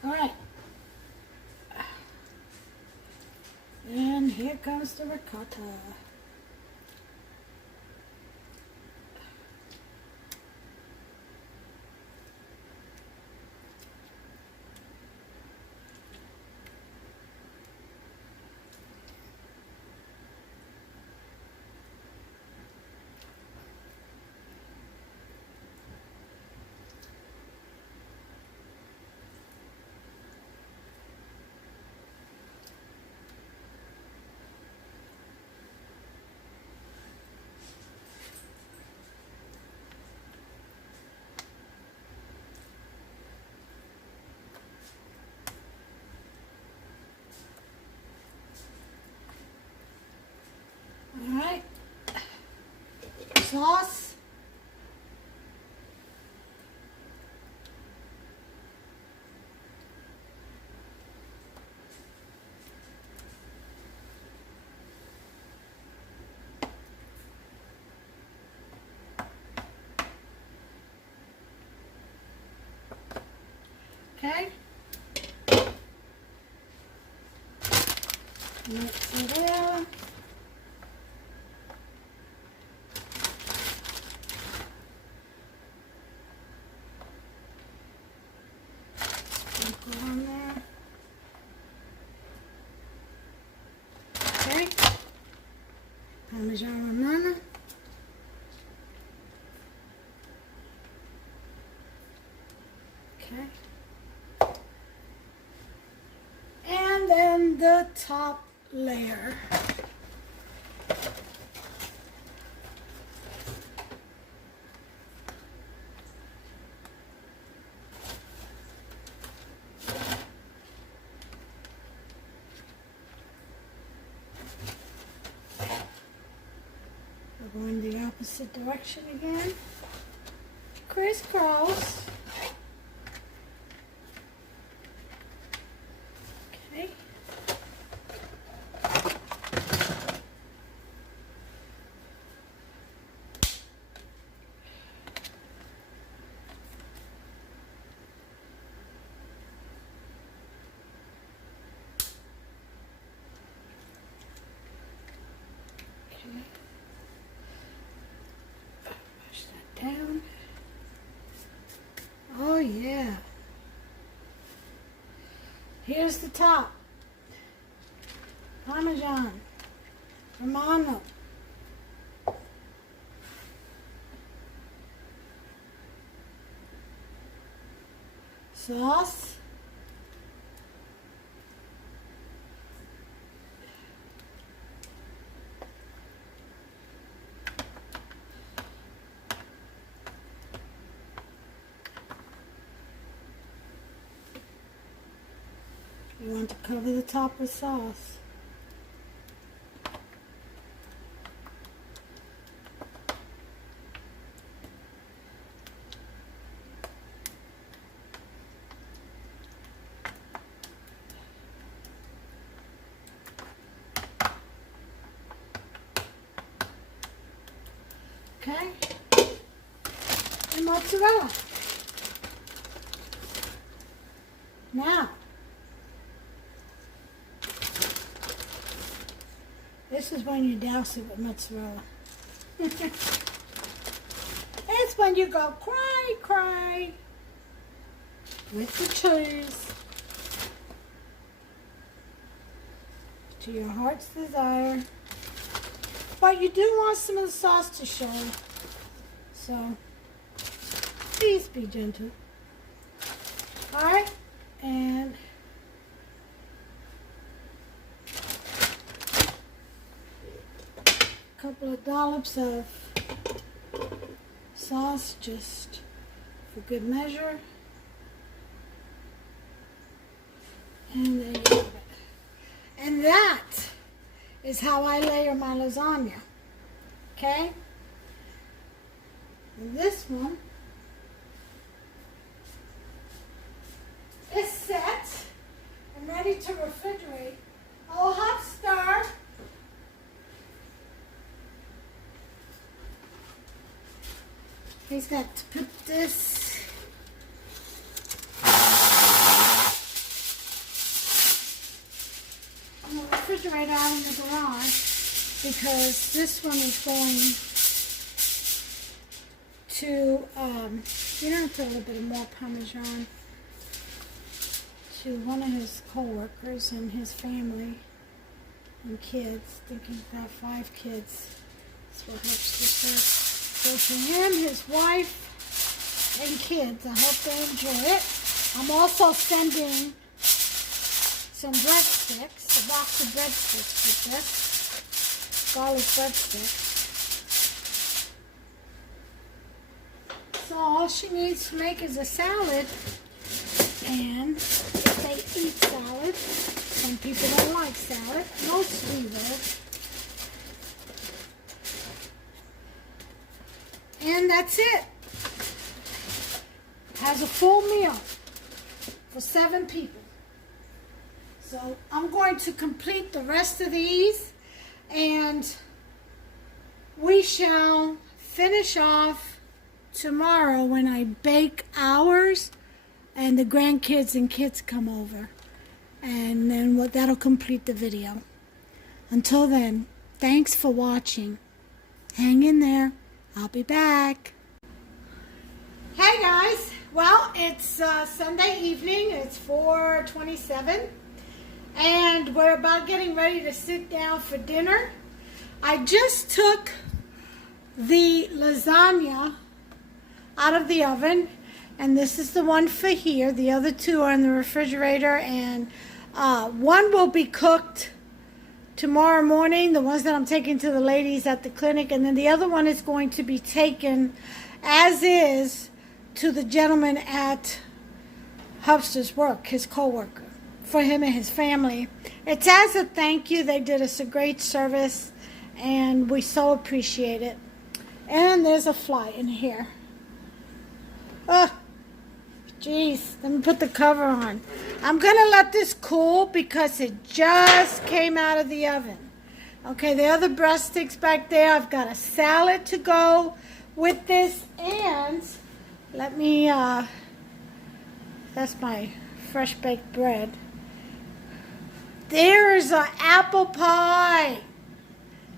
All right. And here comes the ricotta. All right. Sauce. Okay. Mix it in. Sprinkle on there. Okay. Parmesan Romano. Okay. And then the top layer. We're going the opposite direction again. Crisscross. Okay. Okay. Push that down. Oh yeah. Here's the top. Parmesan Romano. Sauce. You want to cover the top with sauce. Okay, and mozzarella. Now, this is when you douse it with mozzarella. It's when you go cry, cry with the cheese to your heart's desire. But you do want some of the sauce to show, so please be gentle. All right, and a couple of dollops of sauce just for good measure. And there you have it. And that is how I layer my lasagna. Okay? And this one is set and ready to refrigerate. Oh, hot star. He's got to put this refrigerator out in the garage because this one is going to, you know, put a little bit more Parmesan to one of his co-workers and his family and kids. I think he's got 5 kids. That's what helps to serve. So for him, his wife, and kids, I hope they enjoy it. I'm also sending some breadsticks, a box of breadsticks with this, garlic breadsticks. So all she needs to make is a salad, and if they eat salad, some people don't like salad, mostly though. And that's it. Has a full meal for 7 people. So I'm going to complete the rest of these, and we shall finish off tomorrow when I bake ours and the grandkids and kids come over. And then that'll complete the video. Until then, thanks for watching. Hang in there. I'll be back. Hey guys. Well, it's Sunday evening. It's 4:27. And we're about getting ready to sit down for dinner. I just took the lasagna out of the oven, and this is the one for here. The other 2 are in the refrigerator, and one will be cooked tomorrow morning, the ones that I'm taking to the ladies at the clinic, and then the other one is going to be taken as is to the gentleman at Hubster's work, his co-worker, for him and his family. It's as a thank you. They did us a great service, and we so appreciate it. And there's a fly in here. Oh, jeez. Let me put the cover on. I'm going to let this cool because it just came out of the oven. Okay, the other breadsticks back there. I've got a salad to go with this, and let me, that's my fresh baked bread. There's an apple pie.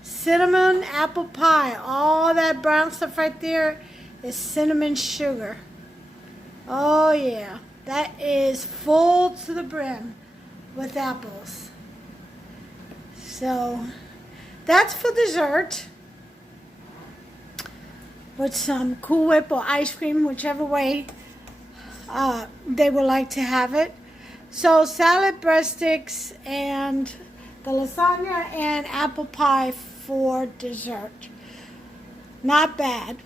Cinnamon apple pie. All that brown stuff right there is cinnamon sugar. Oh yeah, that is full to the brim with apples. So that's for dessert, with some Cool Whip or ice cream, whichever way they would like to have it. So salad, breadsticks, and the lasagna and apple pie for dessert. Not bad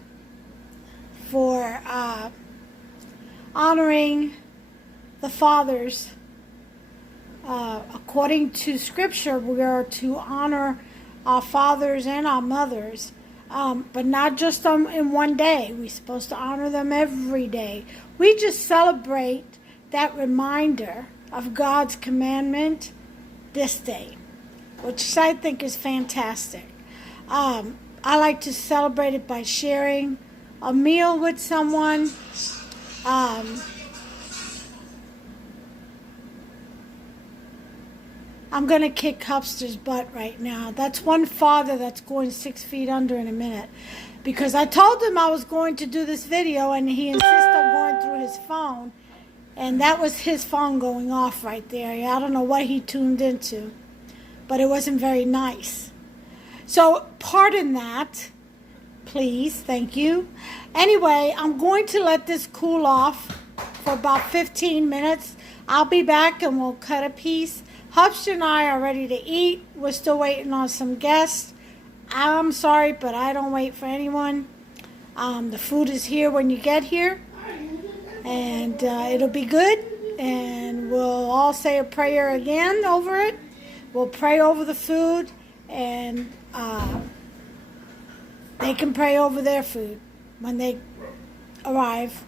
for honoring the fathers. According to Scripture, we are to honor our fathers and our mothers, but not just in one day. We're supposed to honor them every day. We just celebrate that reminder of God's commandment this day, which I think is fantastic. I like to celebrate it by sharing a meal with someone. I'm going to kick Hubster's butt right now. That's one father that's going 6 feet under in a minute. Because I told him I was going to do this video, and he insisted on going through his phone. And that was his phone going off right there. I don't know what he tuned into, but it wasn't very nice. So pardon that, please. Thank you. Anyway, I'm going to let this cool off for about 15 minutes. I'll be back and we'll cut a piece. Hubster and I are ready to eat. We're still waiting on some guests. I'm sorry, but I don't wait for anyone. The food is here when you get here. And it'll be good. And we'll all say a prayer again over it. We'll pray over the food. And they can pray over their food when they arrive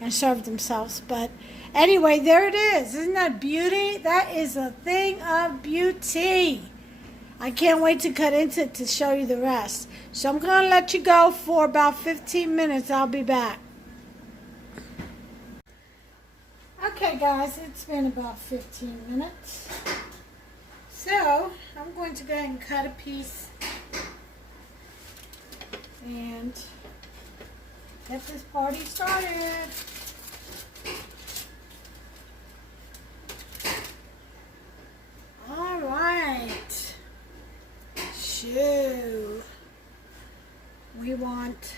and serve themselves. But anyway, there it is. Isn't that beauty? That is a thing of beauty. I can't wait to cut into it to show you the rest. So I'm going to let you go for about 15 minutes. I'll be back. Okay, guys, it's been about 15 minutes So, I'm going to go ahead and cut a piece and get this party started. All right. So, we want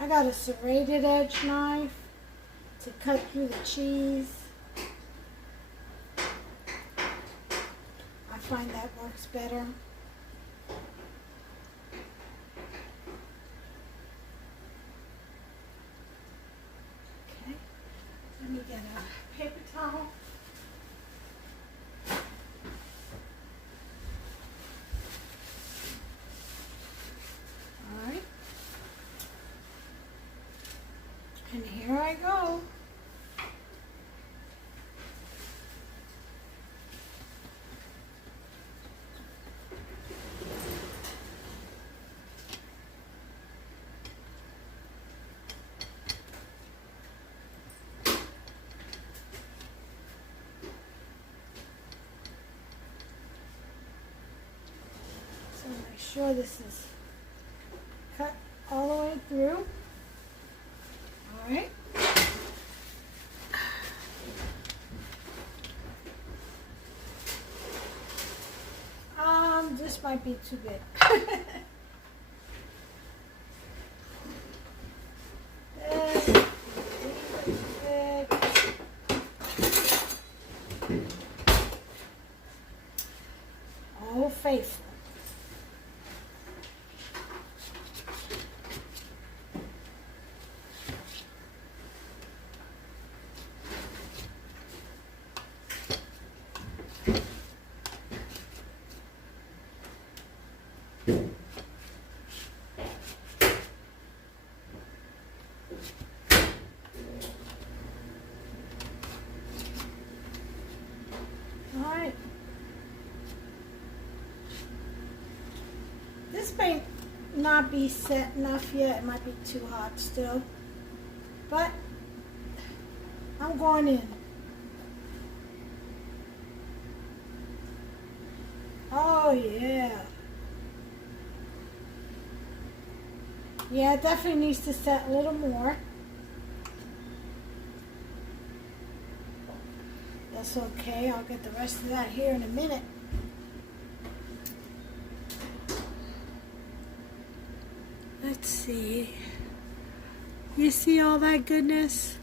I got a serrated edge knife to cut through the cheese. I find that works better. Okay, let me get a paper towel. All right. And here I go. So make sure this is cut all the way through. All right. This might be too big. Oh, faithful. Alright. This may not be set enough yet. It might be too hot still. But I'm going in. Oh yeah. Yeah, it definitely needs to set a little more. That's okay. I'll get the rest of that here in a minute. Let's see. You see all that goodness?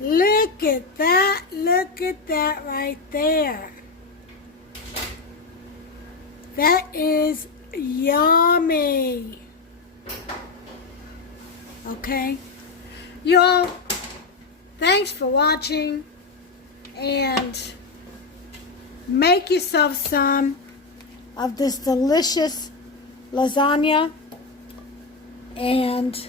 Look at that. Look at that right there. That is yummy. Okay. Y'all, thanks for watching. And make yourself some of this delicious lasagna. And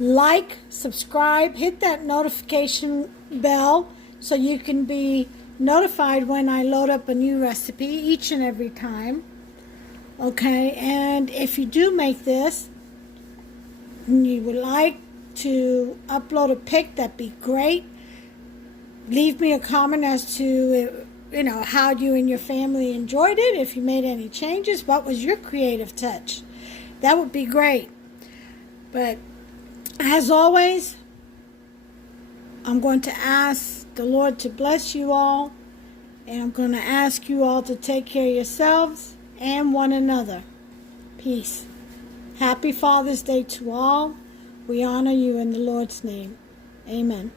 like, subscribe, hit that notification bell so you can be notified when I load up a new recipe each and every time. Okay, and if you do make this and you would like to upload a pic, that'd be great. Leave me a comment as to, you know, how you and your family enjoyed it. If you made any changes, what was your creative touch? That would be great. But as always, I'm going to ask the Lord to bless you all, and I'm going to ask you all to take care of yourselves and one another. Peace. Happy Father's Day to all. We honor you in the Lord's name. Amen.